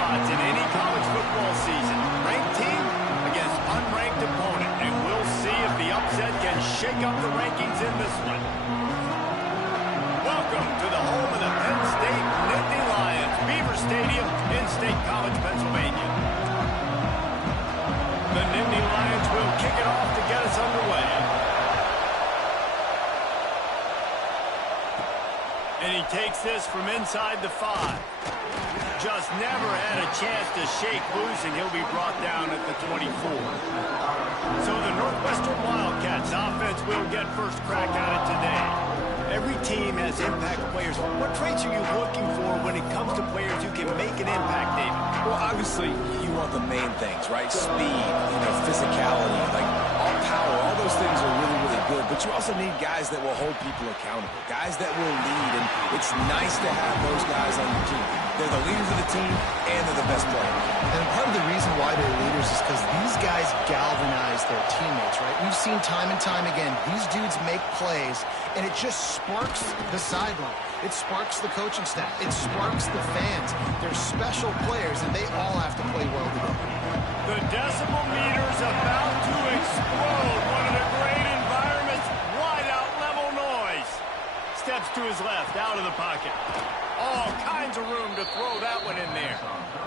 spots in any college football season. Ranked team against unranked opponent. And we'll see if the upset can shake up the rankings in this one. Welcome to the home of the Penn State Nittany Lions, Beaver Stadium in State College, Pennsylvania. The Nittany Lions will kick it off to get us underway. And he takes this from inside the 5. Just never had a chance to shake loose, and he'll be brought down at the 24. So the Northwestern Wildcats offense will get first crack at it today. Every team has impact players. What traits are you looking for when it comes to players who can make an impact, David? Well, obviously, you want the main things, right? Speed, physicality, like all power, all those things are really, really good. But you also need guys that will hold people accountable, guys that will lead. And it's nice to have those guys on your team. They're the leaders of the team, and they're the best players. And part of the reason why they're leaders is because these guys galvanize their teammates, right? We've seen time and time again, these dudes make plays, and it just sparks the sideline. It sparks the coaching staff. It sparks the fans. They're special players, and they all have to play well together. The decibel meter's about to explode. One of the great environments, wide out level noise. Steps to his left, out of the pocket. All kinds of room to throw that one in there.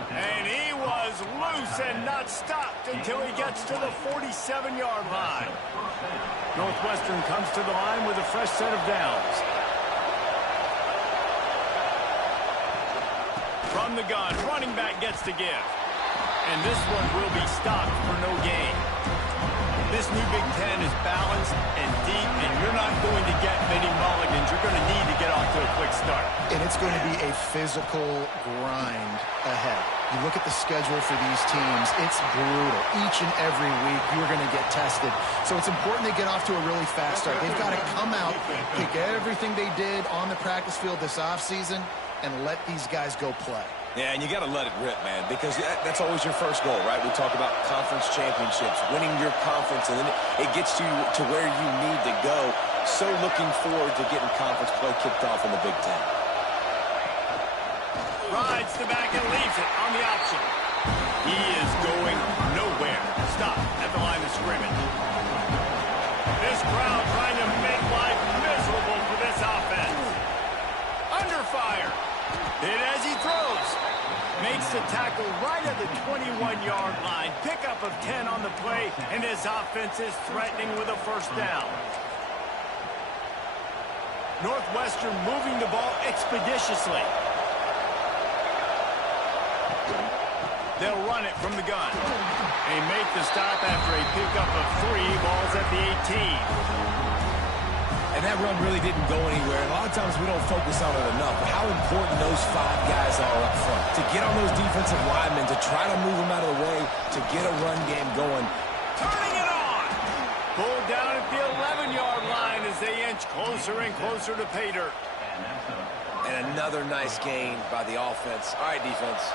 And he was loose and not stopped until he gets to the 47-yard line. Northwestern comes to the line with a fresh set of downs. From the gun, running back gets to give. And this one will be stopped for no gain. This new Big Ten is balanced and deep, and you're not going to get many mulligans. You're going to need to get off to a quick start. And it's going to be a physical grind ahead. You look at the schedule for these teams, it's brutal. Each and every week, you're going to get tested. So it's important they get off to a really fast start. They've got to come out, pick everything they did on the practice field this offseason, and let these guys go play. Yeah, and you got to let it rip, man, because that's always your first goal, right? We talk about conference championships, winning your conference, and then it gets you to where you need to go. So looking forward to getting conference play kicked off in the Big Ten. Rides the back and leaves it on the option. He is going nowhere. Stop at the line of scrimmage. This crowd trying to make life miserable for this offense. Under fire. Hit as he throws. Makes the tackle right at the 21-yard line. Pickup of 10 on the play, and this offense is threatening with a first down. Northwestern moving the ball expeditiously. They'll run it from the gun. They make the stop after a pickup of 3 balls at the 18. And that run really didn't go anywhere. And a lot of times we don't focus on it enough. But how important those 5 guys are up front. To get on those defensive linemen, to try to move them out of the way, to get a run game going. Turning it on! Pulled down at the 11-yard line as they inch closer and closer to pay dirt. And another nice gain by the offense. All right, defense.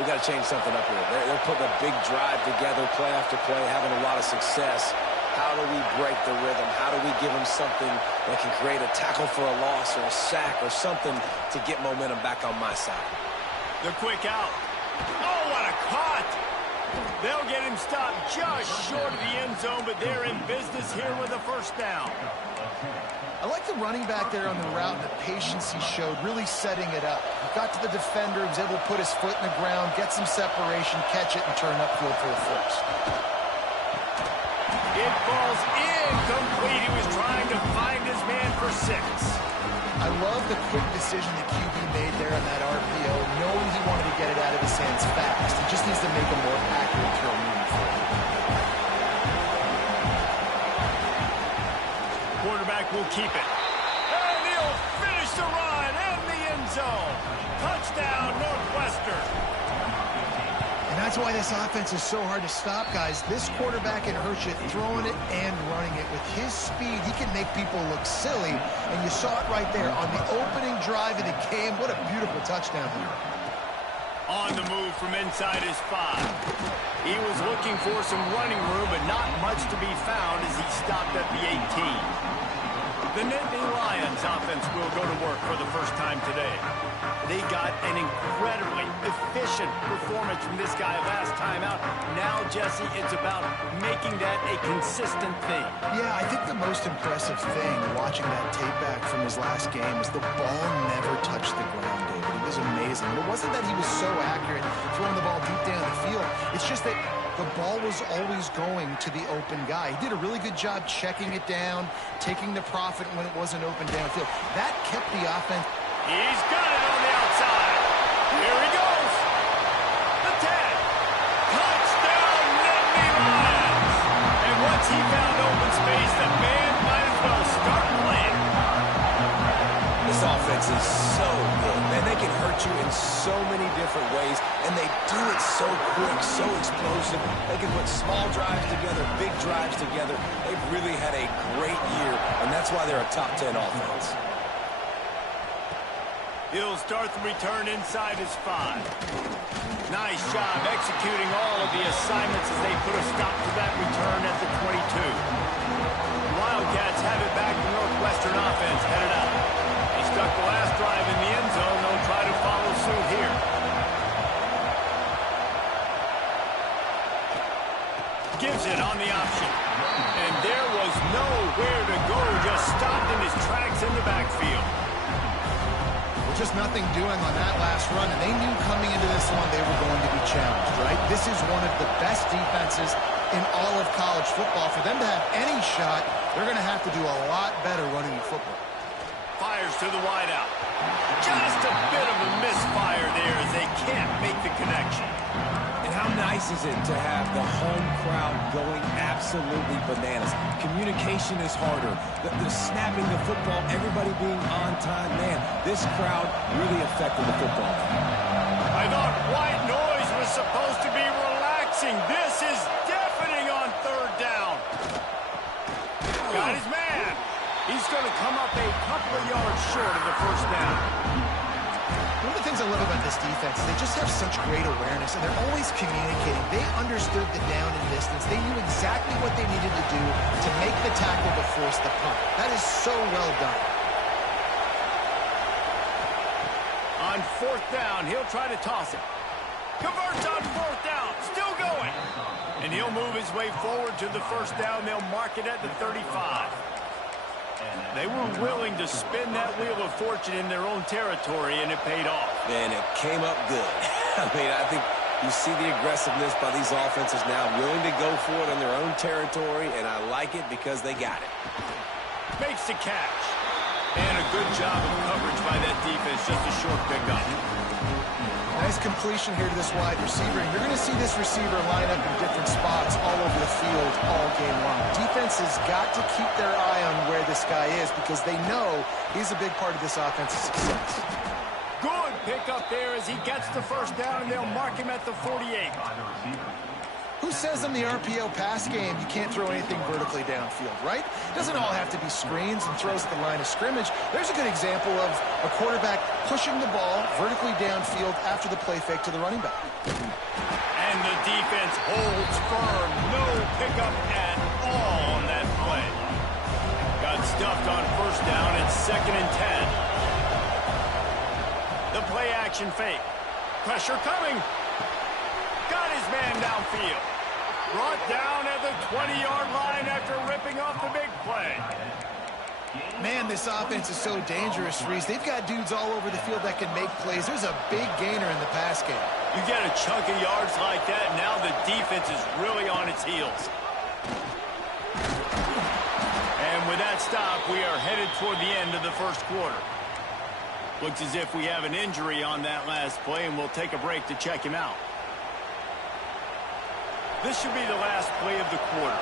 We got to change something up here. They're putting a big drive together, play after play, having a lot of success. How do we break the rhythm? How do we give them something that can create a tackle for a loss or a sack or something to get momentum back on my side? The quick out. Oh, what a cut! They'll get him stopped just short of the end zone, but they're in business here with a first down. I like the running back there on the route and the patience he showed, really setting it up. He got to the defender, he was able to put his foot in the ground, get some separation, catch it, and turn upfield for a first. It falls incomplete. He was trying to find his man for 6. I love the quick decision the QB made there on that RPO, knowing he wanted to get it out of his hands fast. He just needs to make a more accurate throw moving forward. Quarterback will keep it. And he'll finish the run in the end zone. Touchdown, Northwestern. And that's why this offense is so hard to stop, guys. This quarterback can hurt you throwing it and running it. With his speed, he can make people look silly. And you saw it right there on the opening drive of the game. What a beautiful touchdown here. On the move from inside his 5. He was looking for some running room, but not much to be found as he stopped at the 18. The Nittany Lions offense will go to work for the first time today. They got an incredibly efficient performance from this guy last time out. Now, Jesse, it's about making that a consistent thing. Yeah, I think the most impressive thing watching that tape back from his last game is the ball never touched the ground, David. It was amazing. It wasn't that he was so accurate throwing the ball deep down the field. It's just that the ball was always going to the open guy. He did a really good job checking it down, taking the profit when it wasn't open downfield. That kept the offense. He's got it on the outside. Here he goes. The 10. Touchdown, Nittany Lions. And once he found open space, the man might as well start playing. This offense is so good. Man, they can hurt you in so many different ways, and they do it so quick, so explosive. They can put small drives together, big drives together. They've really had a great year, and that's why they're a top 10 offense. He'll start the return inside his 5. Nice job executing all of the assignments as they put a stop to that return at the 22. Wildcats have it back. The Northwestern offense headed out. They stuck the last drive in the end zone. They'll try to follow suit here. Gives it on the option. And there was nowhere to go. Just stopped in his tracks in the backfield. Just nothing doing on that last run, and they knew coming into this one they were going to be challenged, right? This is one of the best defenses in all of college football. For them to have any shot, they're going to have to do a lot better running the football. Fires to the wideout. Just a bit of a misfire there as they can't make the connection. And how nice is it to have the home crowd going absolutely bananas? Communication is harder. The snapping the football, everybody being on time. Man, this crowd really affected the football. I thought white noise was supposed to be relaxing. This is deafening on third down. Got his man. He's going to come up a couple of yards short of the first down. One of the things I love about this defense is they just have such great awareness, and they're always communicating. They understood the down and distance. They knew exactly what they needed to do to make the tackle to force the punt. That is so well done. On fourth down, he'll try to toss it. Converts on fourth down. Still going. And he'll move his way forward to the first down. They'll mark it at the 35. They were willing to spin that wheel of fortune in their own territory, and it paid off. And it came up good. I mean, I think you see the aggressiveness by these offenses now, willing to go for it in their own territory, and I like it because they got it. Makes the catch. And a good job of coverage by that defense, just a short pickup. Nice completion here to this wide receiver, and you're going to see this receiver line up in different spots all over the field all game long. Defense has got to keep their eye on where this guy is because they know he's a big part of this offense's success. Good pickup there as he gets the first down, and they'll mark him at the 48. Who says in the RPO pass game you can't throw anything vertically downfield, right? It doesn't all have to be screens and throws at the line of scrimmage. There's a good example of a quarterback pushing the ball vertically downfield after the play fake to the running back. And the defense holds firm. No pickup at all on that play. Got stuffed on first down. It's 2nd and 10. The play action fake. Pressure coming. Got his man downfield. Brought down at the 20-yard line after ripping off the big play. Man, this offense is so dangerous, Reese. They've got dudes all over the field that can make plays. There's a big gainer in the pass game. You get a chunk of yards like that, now the defense is really on its heels. And with that stop, we are headed toward the end of the first quarter. Looks as if we have an injury on that last play, and we'll take a break to check him out. This should be the last play of the quarter.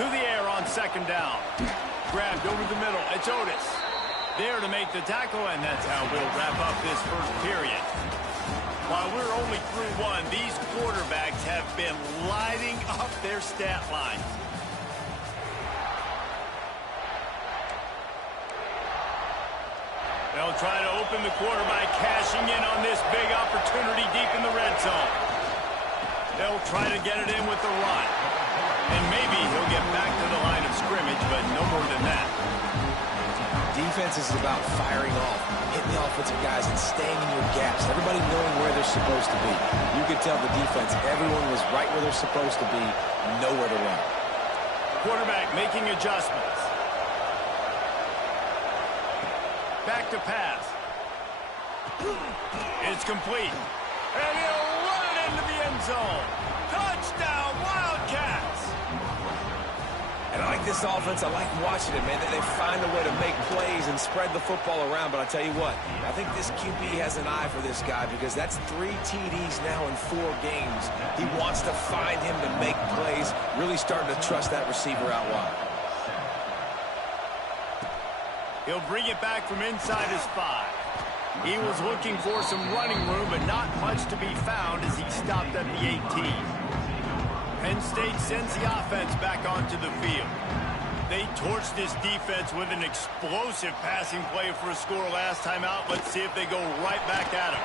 To the air on 2nd down. Grabbed over the middle. It's Otis. There to make the tackle, and that's how we'll wrap up this first period. While we're only through one, these quarterbacks have been lighting up their stat line. They'll try to open the quarter by cashing in on this big opportunity deep in the red zone. They'll try to get it in with the run. And maybe he'll get back to the line of scrimmage, but no more than that. Defense is about firing off, hitting the offensive guys, and staying in your gaps. Everybody knowing where they're supposed to be. You could tell the defense, everyone was right where they're supposed to be, nowhere to run. Quarterback making adjustments. Back to pass. It's complete. And he'll run it into the end zone. Touchdown, Wildcats! And I like this offense. I like watching it, man. They find a way to make plays and spread the football around. But I tell you what, I think this QB has an eye for this guy because that's 3 TDs now in 4 games. He wants to find him to make plays, really starting to trust that receiver out wide. He'll bring it back from inside his 5. He was looking for some running room, but not much to be found as he stopped at the 18. Penn State sends the offense back onto the field. They torched this defense with an explosive passing play for a score last time out. Let's see if they go right back at him.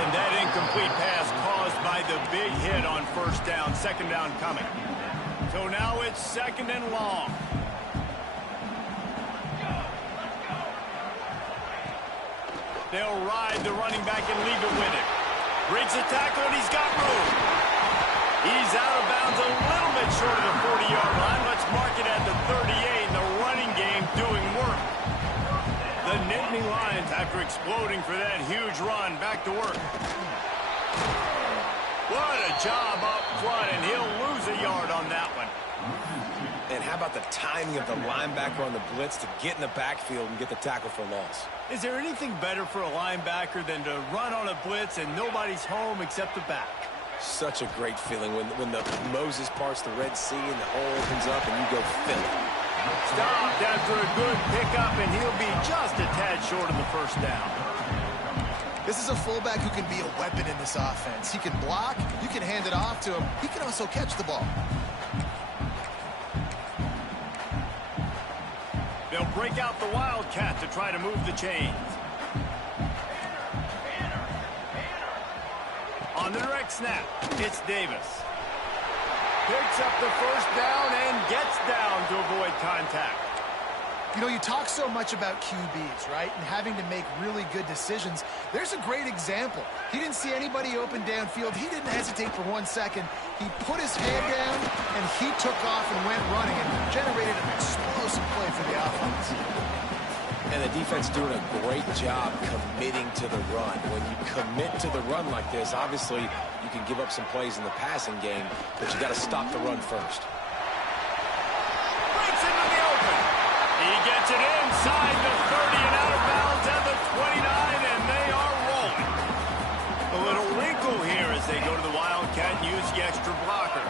And that incomplete pass caused by the big hit on first down, second down coming. So now it's second and long. They'll ride the running back and leave it with him. Breaks a tackle, and he's got room. He's out of bounds a little bit short of the 40-yard line. Let's mark it at the 38, and the running game doing work. The Nittany Lions, after exploding for that huge run, back to work. What a job up front, and he'll lose a yard on that one. And how about the timing of the linebacker on the blitz to get in the backfield and get the tackle for loss? Is there anything better for a linebacker than to run on a blitz and nobody's home except the back? Such a great feeling when the Moses parts the Red Sea and the hole opens up and you go fill it. Stopped after a good pickup, and he'll be just a tad short of the first down. This is a fullback who can be a weapon in this offense. He can block, you can hand it off to him, he can also catch the ball. They'll break out the Wildcat to try to move the chains. On the direct snap, it's Davis. Picks up the first down and gets down to avoid contact. You know, you talk so much about QBs, right? And having to make really good decisions. There's a great example. He didn't see anybody open downfield. He didn't hesitate for 1 second. He put his head down, and he took off and went running and generated an explosive play for the offense. And the defense doing a great job committing to the run. When you commit to the run like this, obviously you can give up some plays in the passing game, but you got to stop the run first. Breaks into the open. He gets it inside the 30 and out of bounds at the 29, and they are rolling. A little wrinkle here as they go to the Wildcat and use the extra blocker.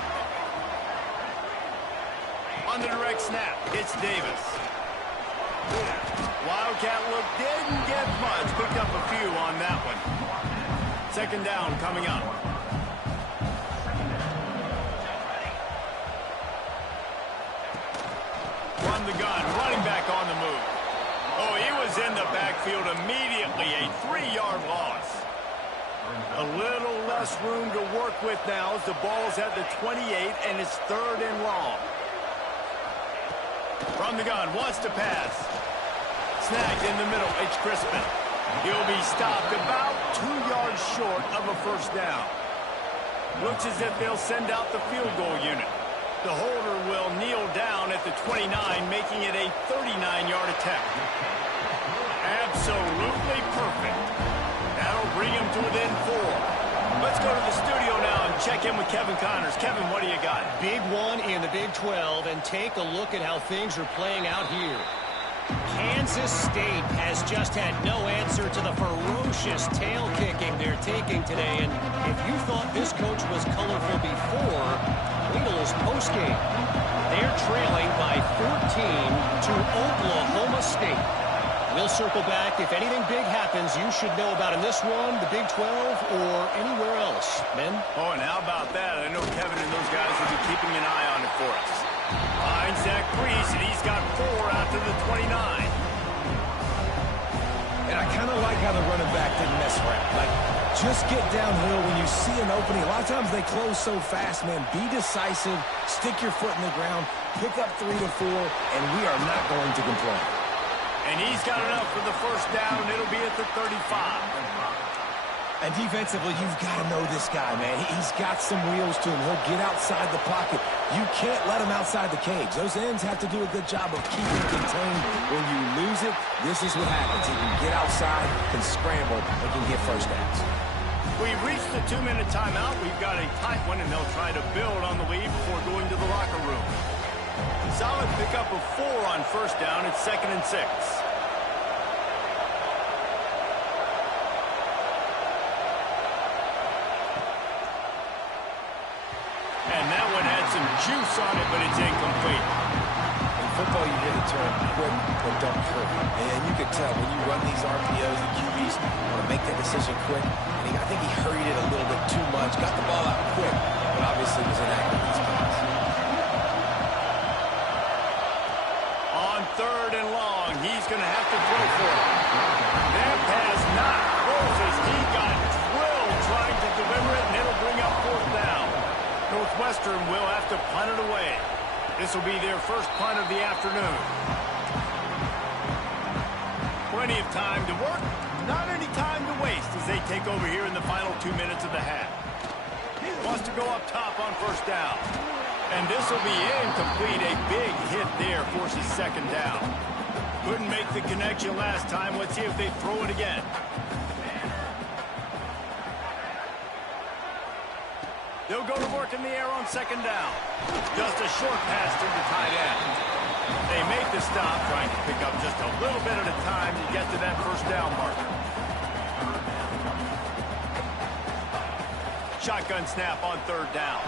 On the direct snap, it's Davis. Wildcat look didn't get much. Picked up a few on that one. Second down coming up. Run the gun. Running back on the move. Oh, he was in the backfield immediately. A 3-yard loss. A little less room to work with now as the ball's at the 28 and it's third and long. From the gun, wants to pass. Snagged in the middle, it's Crispin. He'll be stopped about 2 yards short of a first down. Looks as if they'll send out the field goal unit. The holder will kneel down at the 29, making it a 39-yard attempt. Absolutely perfect. That'll bring him to within 4. Let's go to the studio now and check in with Kevin Connors. Kevin, what do you got? Big one in the Big 12, and take a look at how things are playing out here. Kansas State has just had no answer to the ferocious tail kicking they're taking today. And if you thought this coach was colorful before, wait till his postgame. They're trailing by 14 to Oklahoma State. We'll circle back. If anything big happens, you should know about in this one, the Big 12, or anywhere else. Men? Oh, and how about that? I know Kevin and those guys will be keeping an eye on it for us. Finds Zach Priest, and he's got 4 out to the 29. And I kind of like how the running back didn't mess around. Like, Just get downhill when you see an opening. A lot of times they close so fast, man. Be decisive, stick your foot in the ground, pick up 3 to 4, and we are not going to complain. And he's got enough for the first down, and it'll be at the 35. And defensively, you've got to know this guy, man. He's got some wheels to him. He'll get outside the pocket. You can't let him outside the cage. Those ends have to do a good job of keeping contained. When you lose it, this is what happens. He can get outside, can scramble, and can get first downs. We've reached the 2-minute timeout. We've got a tight one, and they'll try to build on the lead before going to the locker room. Solid pickup of 4 on first down. It's 2nd and 6. And that one had some juice on it, but it's incomplete. In football, you hear the term quick but don't hurry. And you can tell when you run these RPOs, the QBs want to make that decision quick. And I think he hurried it a little bit too much, got the ball out quick, but obviously was inaccurate in his pass. On 3rd and long, he's going to have to throw for it. That pass not Moses. He got drilled trying to deliver it, and it'll bring up 4th down. Northwestern will have to punt it away. This will be their first punt of the afternoon. Plenty of time to work, not any time to waste as they take over here in the final 2 minutes of the half. Wants to go up top on first down. And this will be incomplete. A big hit there forces 2nd down. Couldn't make the connection last time. Let's see if they throw it again. They'll go to work in the air on 2nd down. Just a short pass to the tight end. They make the stop, trying to pick up just a little bit at a time to get to that first down marker. Shotgun snap on 3rd down.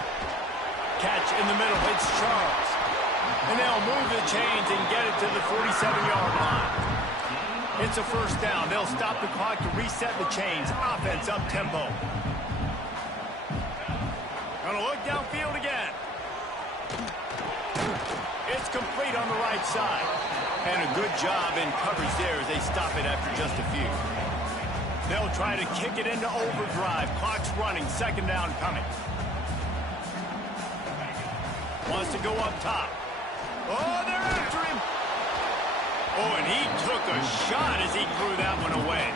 Catch in the middle. It's Charles. And they'll move the chains and get it to the 47-yard line. It's a first down. They'll stop the clock to reset the chains. Offense up tempo. Gonna look downfield again. It's complete on the right side. And a good job in coverage there as they stop it after just a few. They'll try to kick it into overdrive. Clock's running. 2nd down coming. Wants to go up top. Oh, they're after him. Oh, and he took a shot as he threw that one away.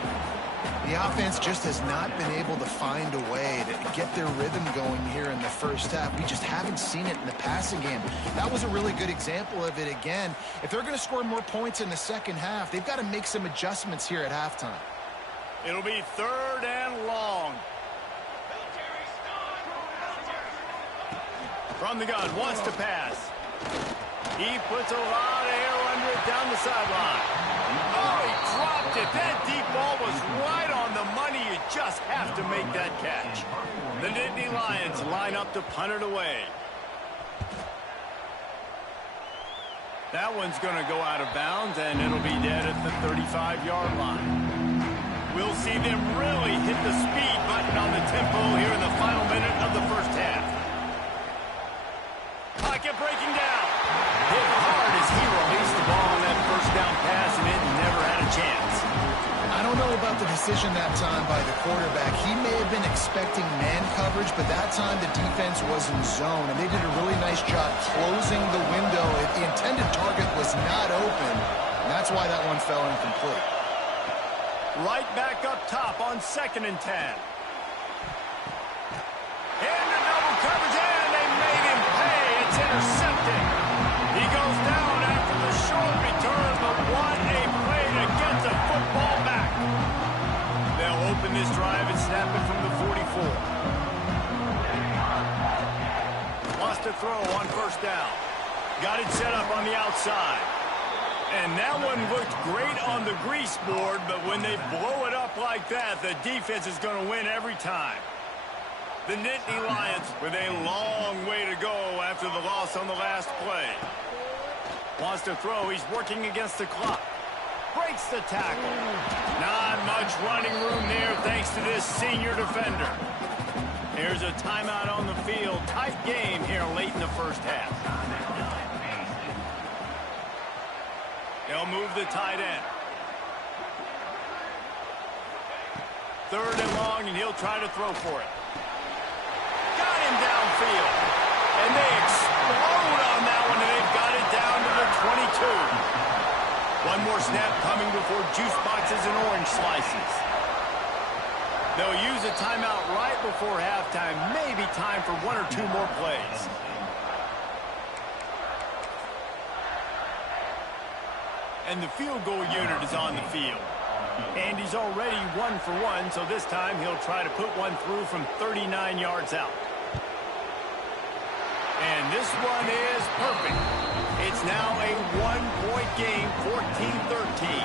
The offense just has not been able to find a way to get their rhythm going here in the first half. We just haven't seen it in the passing game. That was a really good example of it again. If they're going to score more points in the second half, they've got to make some adjustments here at halftime. It'll be 3rd and long. From the gun, wants to pass. He puts a lot of air under it down the sideline. Oh, he dropped it. That deep ball was right on the money. You just have to make that catch. The Nittany Lions line up to punt it away. That one's going to go out of bounds, and it'll be dead at the 35-yard line. We'll see them really hit the speed button on the tempo here in the final minute of the first half. Pocket breaking down. Hit hard as he released the ball on that first down pass, and it never had a chance. I don't know about the decision that time by the quarterback. He may have been expecting man coverage, but that time the defense was in zone, and they did a really nice job closing the window. The intended target was not open, and that's why that one fell incomplete. Right back up top on 2nd and 10. Into double coverage, and they made him pay. It's intercepted. He goes down after the short return, but what a play to get the football back. They'll open this drive and snap it from the 44. Wants to throw on first down. Got it set up on the outside. And that one looked great on the grease board, but when they blow it up like that, the defense is going to win every time. The Nittany Lions with a long way to go after the loss on the last play. Wants to throw. He's working against the clock. Breaks the tackle. Not much running room there thanks to this senior defender. Here's a timeout on the field. Tight game here late in the first half. They'll move the tight end. 3rd and long, and he'll try to throw for it. Got him downfield. And they explode on that one, and they've got it down to the 22. One more snap coming before juice boxes and orange slices. They'll use a timeout right before halftime. Maybe time for 1 or 2 more plays. And the field goal unit is on the field. And he's already 1 for 1, so this time he'll try to put one through from 39 yards out. And this one is perfect. It's now a 1-point game, 14-13.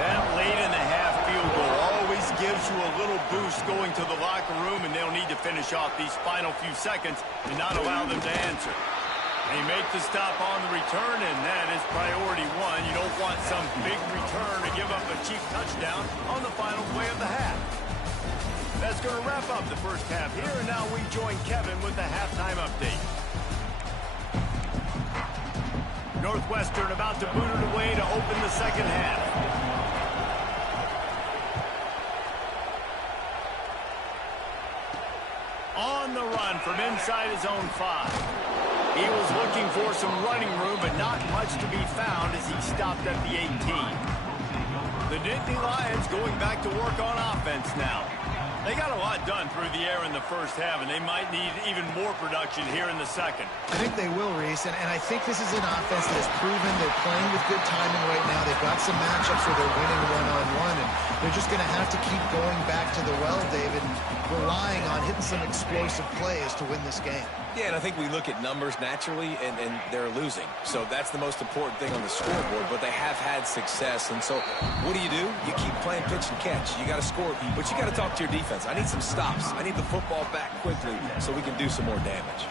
That late in the half field goal always gives you a little boost going to the locker room, and they'll need to finish off these final few seconds and not allow them to answer. They make the stop on the return, and that is priority 1. You don't want some big return to give up a cheap touchdown on the final play of the half. That's going to wrap up the first half here, and now we join Kevin with the halftime update. Northwestern about to boot it away to open the second half. On the run from inside his own 5. He was looking for some running room, but not much to be found as he stopped at the 18. The Nittany Lions going back to work on offense now. They got a lot done through the air in the first half, and they might need even more production here in the second. I think they will, Reese, and I think this is an offense that has proven they're playing with good timing right now. They've got some matchups where they're winning one-on-one, and they're just going to have to keep going back to the well, David, and relying on hitting some explosive plays to win this game. Yeah, and I think we look at numbers naturally, and they're losing. So that's the most important thing on the scoreboard, but they have had success. And so what do? You keep playing pitch and catch. You got to score, but you got to talk to your defense. I need some stops. I need the football back quickly so we can do some more damage.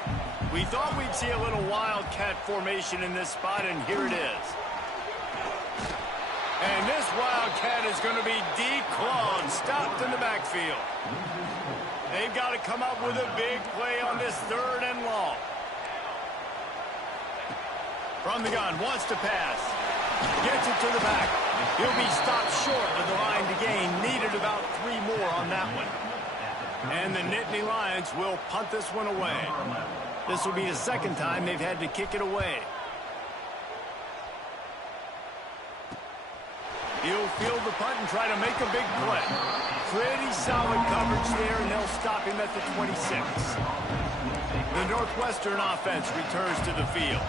We thought we'd see a little wildcat formation in this spot, and here it is. And this wildcat is going to be declawed, stopped in the backfield. They've got to come up with a big play on this 3rd and long. From the gun, wants to pass. Gets it to the back. He'll be stopped short with the line to gain. Needed about 3 more on that one. And the Nittany Lions will punt this one away. This will be the second time they've had to kick it away. He'll field the punt and try to make a big play. Pretty solid coverage there, and they'll stop him at the 26. The Northwestern offense returns to the field.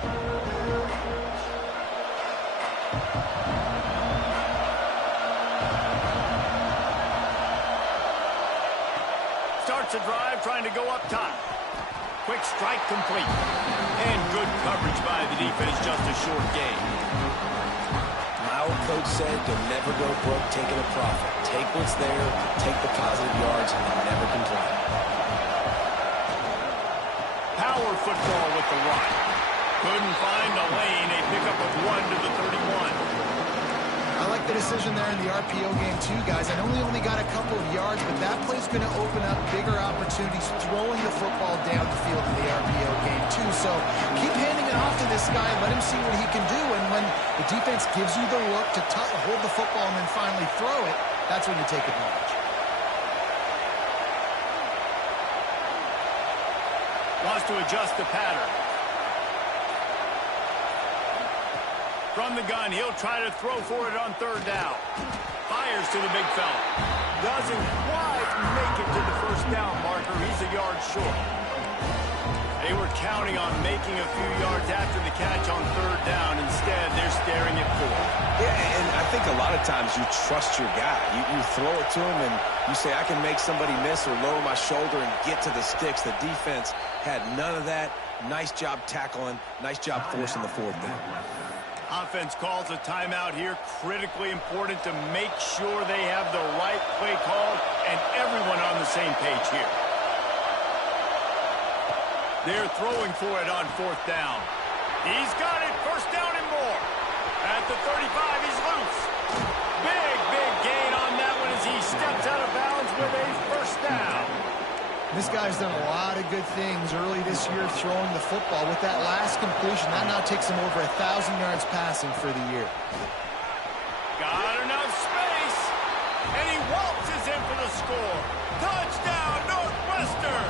Starts a drive trying to go up top. Quick strike complete. And good coverage by the defense, just a short gain. My old coach said you'll never go broke taking a profit. Take what's there, take the positive yards, and never complain. Power football with the run. Couldn't find a lane. A pickup of 1 to the 31. I like the decision there in the RPO game too, guys. I know he only got a couple of yards, but that play's going to open up bigger opportunities throwing the football down the field in the RPO game too. So keep handing it off to this guy. Let him see what he can do. And when the defense gives you the look to hold the football and then finally throw it, that's when you take advantage. Wants to adjust the pattern. From the gun, he'll try to throw for it on 3rd down. Fires to the big fella. Doesn't quite make it to the 1st down marker. He's a yard short. They were counting on making a few yards after the catch on 3rd down. Instead, they're staring at 4. Yeah, and I think a lot of times you trust your guy. You throw it to him, and you say, I can make somebody miss or lower my shoulder and get to the sticks. The defense had none of that. Nice job tackling. Nice job forcing the 4th down. Offense calls a timeout here. Critically important to make sure they have the right play called and everyone on the same page here. They're throwing for it on 4th down. He's got it. 1st down and more. At the 35, he's loose. Big gain on that one as he steps out of bounds with a 1st down. This guy's done a lot of good things early this year throwing the football. With that last completion, that now takes him over 1,000 yards passing for the year. Got enough space. And he waltzes in for the score. Touchdown, Northwestern!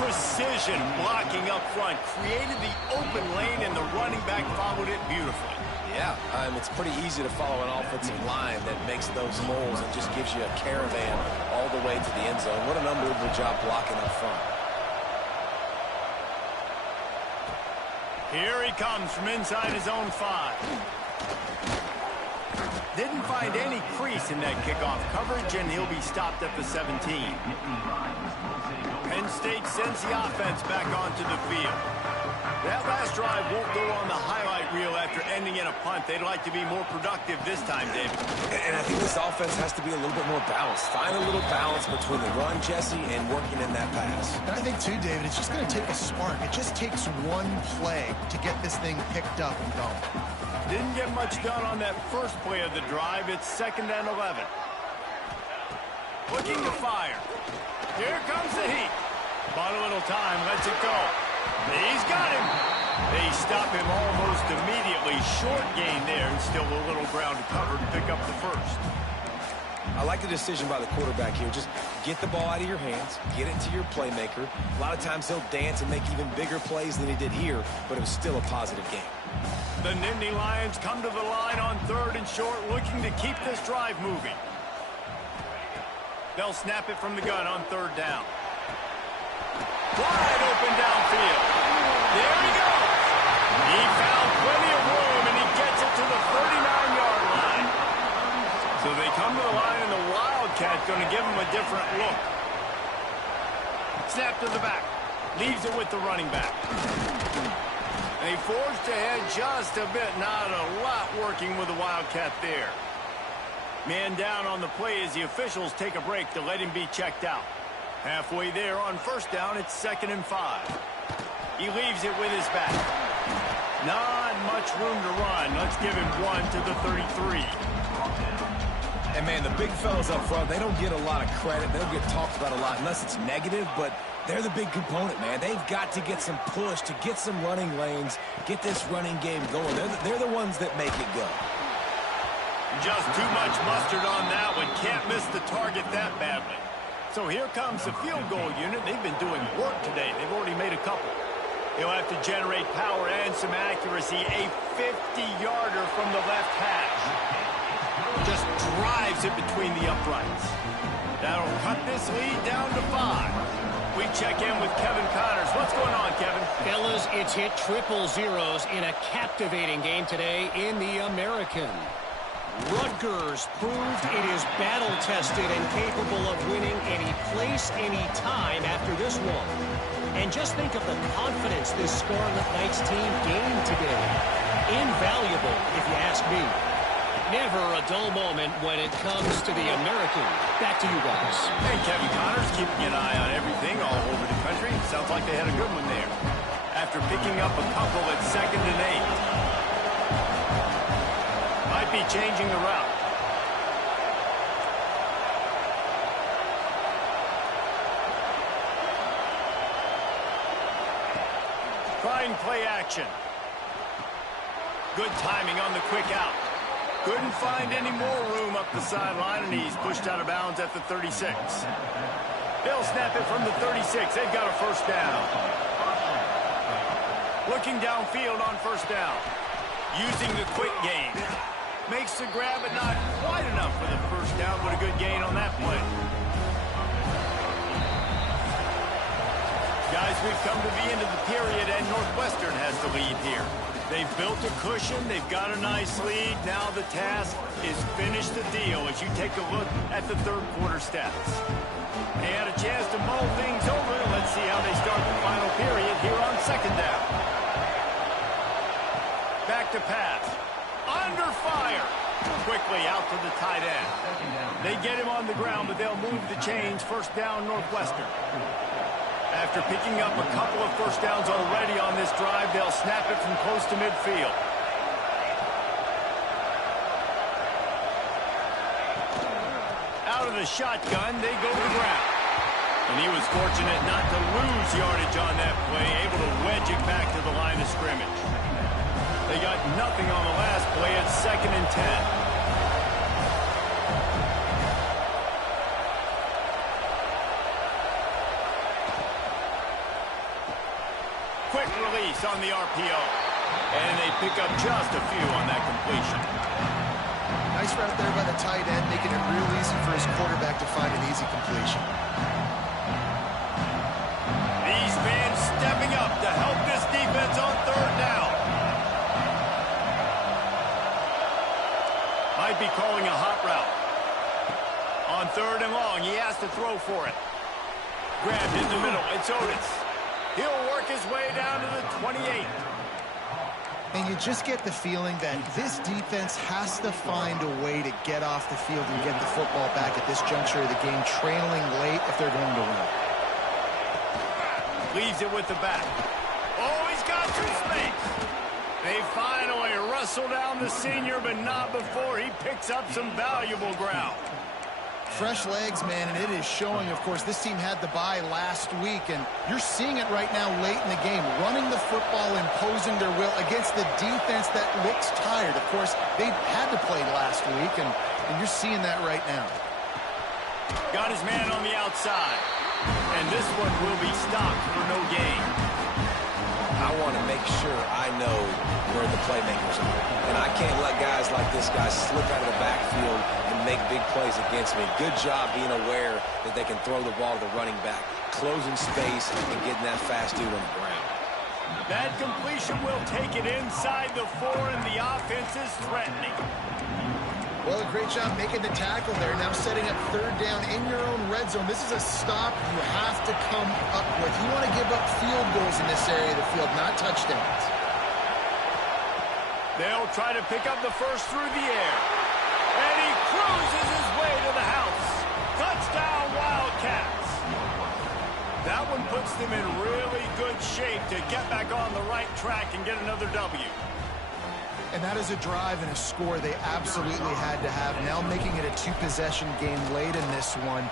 Precision blocking up front created the open lane, and the running back followed it beautifully. Yeah, it's pretty easy to follow an offensive line that makes those holes and just gives you a caravan all the way to the end zone. What an unbelievable job blocking up front. Here he comes from inside his own 5. Didn't find any crease in that kickoff coverage, and he'll be stopped at the 17. Penn State sends the offense back onto the field. That last drive won't go on the highlight reel after ending in a punt. They'd like to be more productive this time, David. And I think this offense has to be a little bit more balanced. Find a little balance between the run, Jesse, and working in that pass. And I think, too, David, it's just going to take a spark. It just takes one play to get this thing picked up and going. Didn't get much done on that first play of the drive. It's 2nd and 11. Looking to fire. Here comes the heat. Bought a little time, lets it go. He's got him. They stop him almost immediately. Short gain there, and still a little ground to cover to pick up the first. I like the decision by the quarterback here. Just get the ball out of your hands, get it to your playmaker. A lot of times he'll dance and make even bigger plays than he did here, but it was still a positive game. The Nittany Lions come to the line on 3rd and short, looking to keep this drive moving. They'll snap it from the gun on 3rd down. Wide open downfield. There he goes. He found plenty of room, and he gets it to the 39-yard line. So they come to the line, and the Wildcat's going to give him a different look. Snap to the back. Leaves it with the running back. They forced ahead just a bit. Not a lot working with the Wildcat there. Man down on the play as the officials take a break to let him be checked out. Halfway there on 1st down, it's 2nd and 5. He leaves it with his back. Not much room to run. Let's give him 1 to the 33. And, man, the big fellas up front, they don't get a lot of credit. They don't get talked about a lot unless it's negative, but they're the big component, man. They've got to get some push, to get some running lanes, get this running game going. They're the ones that make it go. Just too much mustard on that one. Can't miss the target that badly. So here comes the field goal unit. They've been doing work today. They've already made a couple. He'll have to generate power and some accuracy. A 50-yarder from the left hash. Just drives it between the uprights. That'll cut this lead down to 5. We check in with Kevin Connors. What's going on, Kevin? Fellas, it's hit triple zeros in a captivating game today in the American. Rutgers proved it is battle-tested and capable of winning any place, any time after this one. And just think of the confidence this Scarlet Knights team gained today. Invaluable, if you ask me. Never a dull moment when it comes to the American. Back to you guys. Hey, Kevin Connors, keeping an eye on everything all over the country. Sounds like they had a good one there. After picking up a couple at 2nd and 8. Might be changing the route. Trying play action. Good timing on the quick out. Couldn't find any more room up the sideline, and he's pushed out of bounds at the 36. They'll snap it from the 36. They've got a 1st down. Looking downfield on 1st down. Using the quick game. Makes the grab, but not quite enough for the 1st down, but a good gain on that play. Guys, we've come to the end of the period, and Northwestern has the lead here. They've built a cushion. They've got a nice lead. Now the task is finish the deal as you take a look at the 3rd quarter stats. They had a chance to mull things over. Let's see how they start the final period here on 2nd down. Back to pass. Under fire. Quickly out to the tight end. They get him on the ground, but they'll move the chains. 1st down, Northwestern. After picking up a couple of 1st downs already on this drive, they'll snap it from close to midfield. Out of the shotgun, they go to the ground. And he was fortunate not to lose yardage on that play, able to wedge it back to the line of scrimmage. They got nothing on the last play at 2nd and 10. success on the RPO. And they pick up just a few on that completion. Nice route there by the tight end, making it real easy for his quarterback to find an easy completion. These fans stepping up to help this defense on third down. Might be calling a hot route. On third and long, he has to throw for it. Grabbed in the middle, it's Otis. He'll work his way down to the 28. And you just get the feeling that this defense has to find a way to get off the field and get the football back at this juncture of the game, trailing late if they're going to win. Leaves it with the back. Oh, he's got some space. They finally wrestle down the senior, but not before he picks up some valuable ground. Fresh legs, man, and it is showing, of course, this team had the bye last week, and you're seeing it right now late in the game, running the football, imposing their will against the defense that looks tired. Of course, they had to play last week, and you're seeing that right now. Got his man on the outside, and this one will be stopped for no gain. I want to make sure I know where the playmakers are. And I can't let guys like this guy slip out of the backfield and make big plays against me. Good job being aware that they can throw the ball to the running back, closing space and getting that fast dude on the ground. That completion will take it inside the 4, and the offense is threatening. Well, a great job making the tackle there. Now setting up third down in your own red zone. This is a stop you have to come up with. You want to give up field goals in this area of the field, not touchdowns. They'll try to pick up the first through the air. And he cruises his way to the house. Touchdown, Wildcats. That one puts them in really good shape to get back on the right track and get another W. And that is a drive and a score they absolutely had to have. Now making it a 2-possession game late in this one.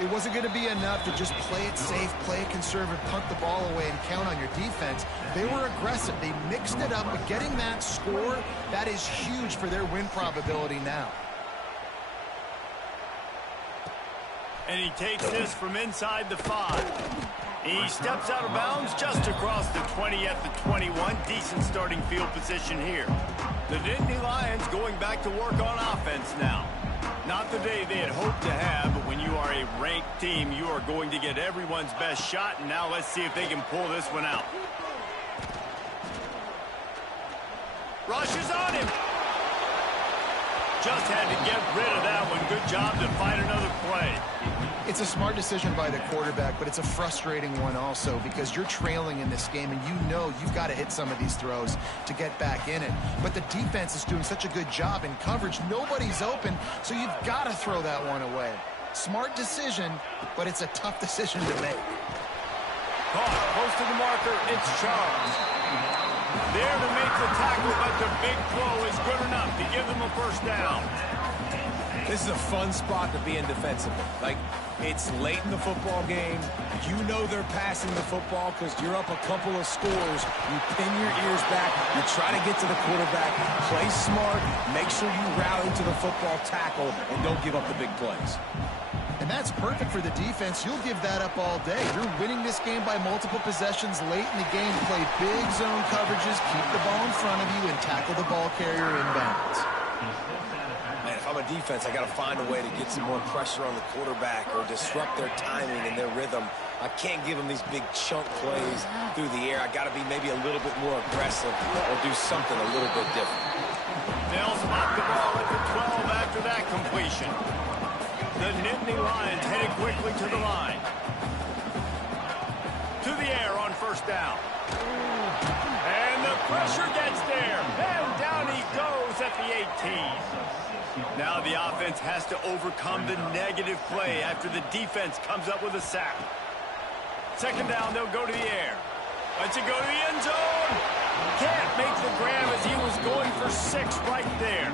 It wasn't going to be enough to just play it safe, play it conservative, punt the ball away, and count on your defense. They were aggressive. They mixed it up, but getting that score, that is huge for their win probability now. And he takes this from inside the 5. He steps out of bounds just across the 20 at the 21. Decent starting field position here. The Nittany Lions going back to work on offense now. Not the day they had hoped to have, but when you are a ranked team, you are going to get everyone's best shot. And now let's see if they can pull this one out. Rush is on him. Just had to get rid of that one. Good job to find another play. It's a smart decision by the quarterback, but it's a frustrating one also because you're trailing in this game and you know you've got to hit some of these throws to get back in it. But the defense is doing such a good job in coverage. Nobody's open, so you've got to throw that one away. Smart decision, but it's a tough decision to make. Caught close to the marker. It's Charles. There to make the tackle, but the big throw is good enough to give them a first down. This is a fun spot to be in defensively. Like, it's late in the football game. You know they're passing the football because you're up a couple of scores. You pin your ears back. You try to get to the quarterback. Play smart. Make sure you rally to the football tackle and don't give up the big plays. And that's perfect for the defense. You'll give that up all day. You're winning this game by multiple possessions late in the game. Play big zone coverages, keep the ball in front of you, and tackle the ball carrier inbounds. Man, if I'm a defense, I got to find a way to get some more pressure on the quarterback or disrupt their timing and their rhythm. I can't give them these big chunk plays through the air. I got to be maybe a little bit more aggressive or do something a little bit different. They'll spot the ball at the 12 after that completion. The Nittany Lions headed quickly to the line. To the air on first down. And the pressure gets there. And down he goes at the 18. Now the offense has to overcome the negative play after the defense comes up with a sack. Second down, they'll go to the air. Let's it go to the end zone. Can't make the grab as he was going for 6 right there.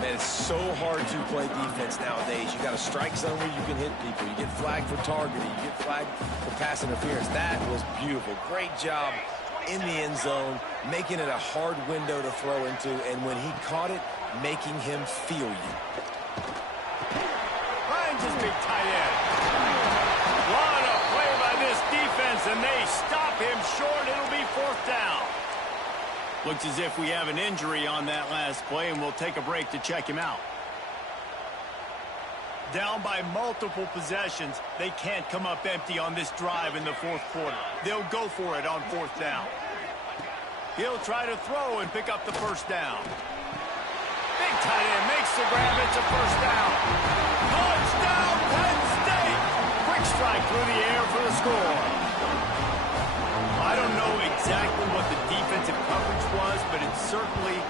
Man, it's so hard to play defense nowadays. You got a strike zone where you can hit people. You get flagged for targeting. You get flagged for pass interference. That was beautiful. Great job in the end zone, making it a hard window to throw into, and when he caught it, making him feel you. Finds his big tight end. What a play by this defense, and they stop him short. It'll be fourth down. Looks as if we have an injury on that last play, and we'll take a break to check him out. Down by multiple possessions, they can't come up empty on this drive in the fourth quarter. They'll go for it on fourth down. He'll try to throw and pick up the first down. Big tight end makes the grab. It's a first down. Touchdown, Penn State! Quick strike through the air for the score. I don't know exactly what the defensive coverage was, but it certainly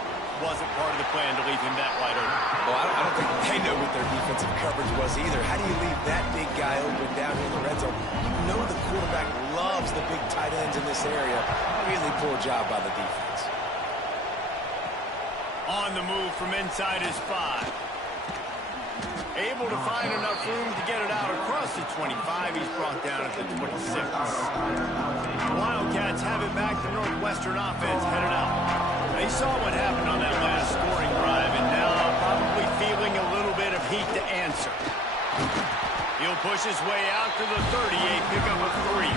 wasn't part of the plan to leave him that wide open. Well, I don't think they know what their defensive coverage was either. How do you leave that big guy open down here in the red zone? You know the quarterback loves the big tight ends in this area. Really poor job by the defense. On the move from inside his 5. Able to find enough room to get it out across the 25. He's brought down at the 26. The Wildcats have it back. The Northwestern offense headed out. They saw what happened on that last scoring drive, and now probably feeling a little bit of heat to answer. He'll push his way out to the 38, pick up a 3.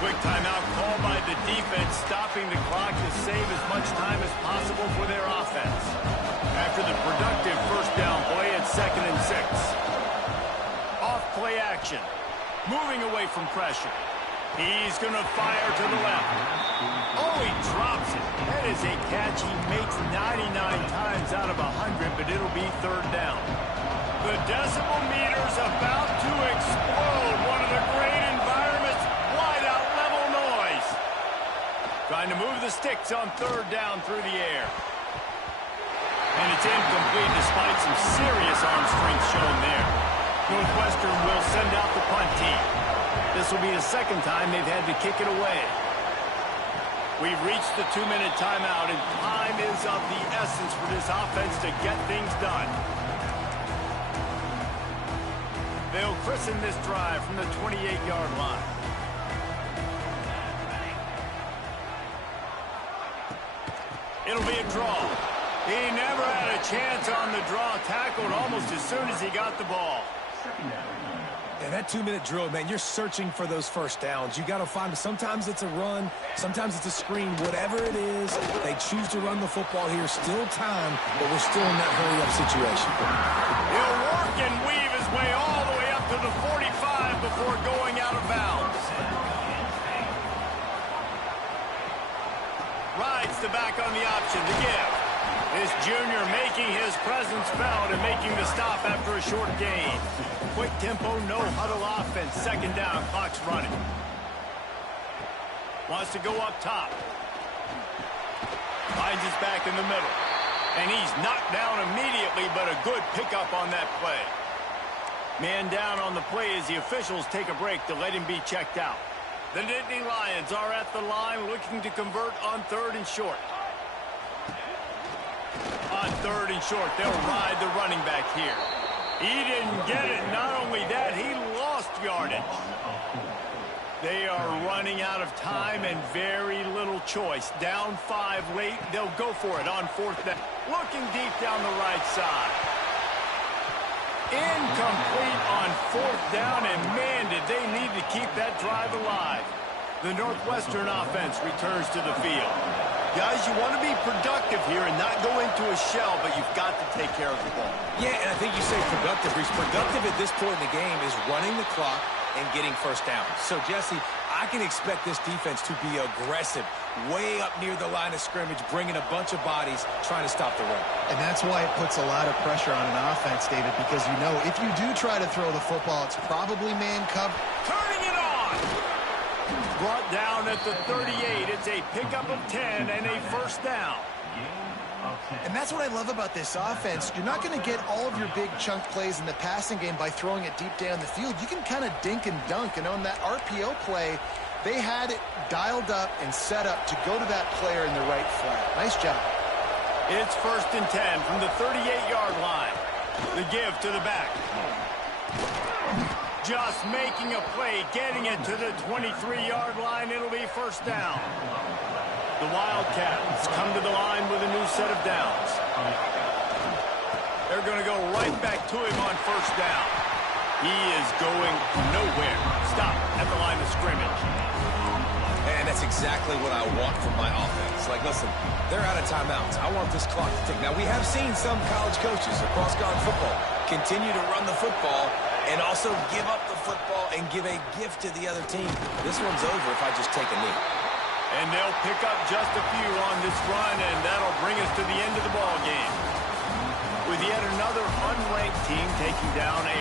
Quick timeout called by the defense, stopping the clock to save as much time as possible for their offense. After the productive first down play, it's 2nd and 6. Off play action. Moving away from pressure. He's going to fire to the left. Oh, he drops it. That is a catch he makes 99 times out of 100, but it'll be 3rd down. The decibel meter's about to explode. One of the great environments. Wide out level noise. Trying to move the sticks on 3rd down through the air. And it's incomplete despite some serious arm strength shown there. Northwestern will send out the punt team. This will be the 2nd time they've had to kick it away. We've reached the 2-minute timeout, and time is of the essence for this offense to get things done. They'll christen this drive from the 28-yard line. It'll be a draw. He never had a chance on the draw, tackled almost as soon as he got the ball. And that 2-minute drill, man, you're searching for those first downs. You got to find them. Sometimes it's a run. Sometimes it's a screen. Whatever it is, they choose to run the football here. Still time, but we're still in that hurry-up situation. He'll work and weave his way all the way up to the 45 before going out of bounds. Rides the back on the option to give. This junior making his presence felt and making the stop after a short gain. Quick tempo, no huddle offense. 2nd down, clock's running. Wants to go up top. Finds his back in the middle. And he's knocked down immediately, but a good pickup on that play. Man down on the play as the officials take a break to let him be checked out. The Nittany Lions are at the line looking to convert on 3rd and short. On 3rd and short, they'll ride the running back here. He didn't get it. Not only that, he lost yardage. They are running out of time and very little choice. Down 5 late, they'll go for it on 4th down. Looking deep down the right side. Incomplete on 4th down, and man, did they need to keep that drive alive. The Northwestern offense returns to the field. Guys, you want to be productive here and not go into a shell, but you've got to take care of the ball. Yeah, and I think you say productive. Reece. Productive at this point in the game is running the clock and getting first down. So, Jesse, I can expect this defense to be aggressive, way up near the line of scrimmage, bringing a bunch of bodies, trying to stop the run. And that's why it puts a lot of pressure on an offense, David, because you know if you do try to throw the football, it's probably man cover. Turning it on! Brought down at the 38. It's a pickup of 10 and a first down. And that's what I love about this offense. You're not going to get all of your big chunk plays in the passing game by throwing it deep down the field. You can kind of dink and dunk. And on that RPO play, they had it dialed up and set up to go to that player in the right flat. Nice job. It's 1st and 10 from the 38-yard line. The give to the back. Just making a play, getting it to the 23-yard line. It'll be first down. The Wildcats come to the line with a new set of downs. They're going to go right back to him on first down. He is going nowhere. Stop at the line of scrimmage. And that's exactly what I want from my offense. Like, listen, they're out of timeouts. I want this clock to tick. Now, we have seen some college coaches across college football continue to run the football and also give up the football and give a gift to the other team. This one's over if I just take a knee. And they'll pick up just a few on this run, and that'll bring us to the end of the ball game. With yet another unranked team taking down a